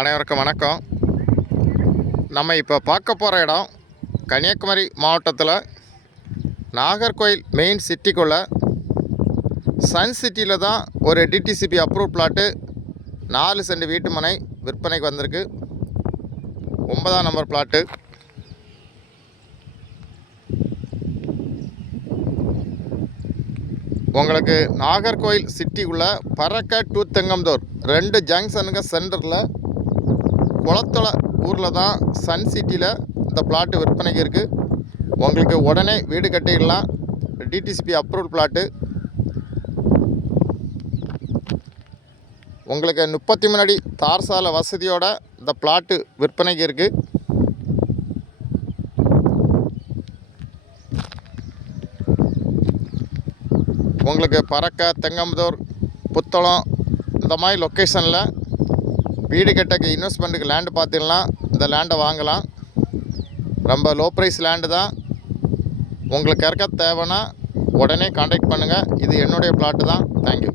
அனைவருக்கும் வணக்கம். நம்ம இப்போ பார்க்க போகிற இடம் கன்னியாகுமரி மாவட்டத்தில் நாகர்கோயில் மெயின் சிட்டிக்குள்ளே சன் சிட்டியில் தான் ஒரு டிடிசிபி அப்ரூவ் பிளாட்டு 4 சென்ட் வீட்டு மனை விற்பனைக்கு வந்திருக்கு. 9ஆம் நம்பர் பிளாட்டு. உங்களுக்கு நாகர்கோயில் சிட்டிக்குள்ளே பறக்க டு தெங்கம்தோர் 2 ஜங்ஷனுங்க சென்டரில் குளத்தொலை ஊரில் தான் சன் சிட்டியில் இந்த பிளாட்டு விற்பனைக்கு இருக்குது. உங்களுக்கு உடனே வீடு கட்டிடலாம். DTCP approval plot. உங்களுக்கு 33 அடி தார் சாலை வசதியோட இந்த பிளாட்டு விற்பனைக்கு இருக்குது. உங்களுக்கு பறக்க, தெங்கம்பதூர், புத்தளம் இந்த மாதிரி லொக்கேஷனில் வீடு கட்டக்கு இன்வெஸ்ட்மெண்ட்டுக்கு லேண்டு பார்த்தீங்கன்னா இந்த லேண்டை வாங்கலாம். ரொம்ப லோ ப்ரைஸ் லேண்டு தான். உங்களுக்கு யாருக்கா தேவைன்னா உடனே கான்டாக்ட் பண்ணுங்கள். இது என்னுடைய பிளாட்டு தான். தேங்க்யூ.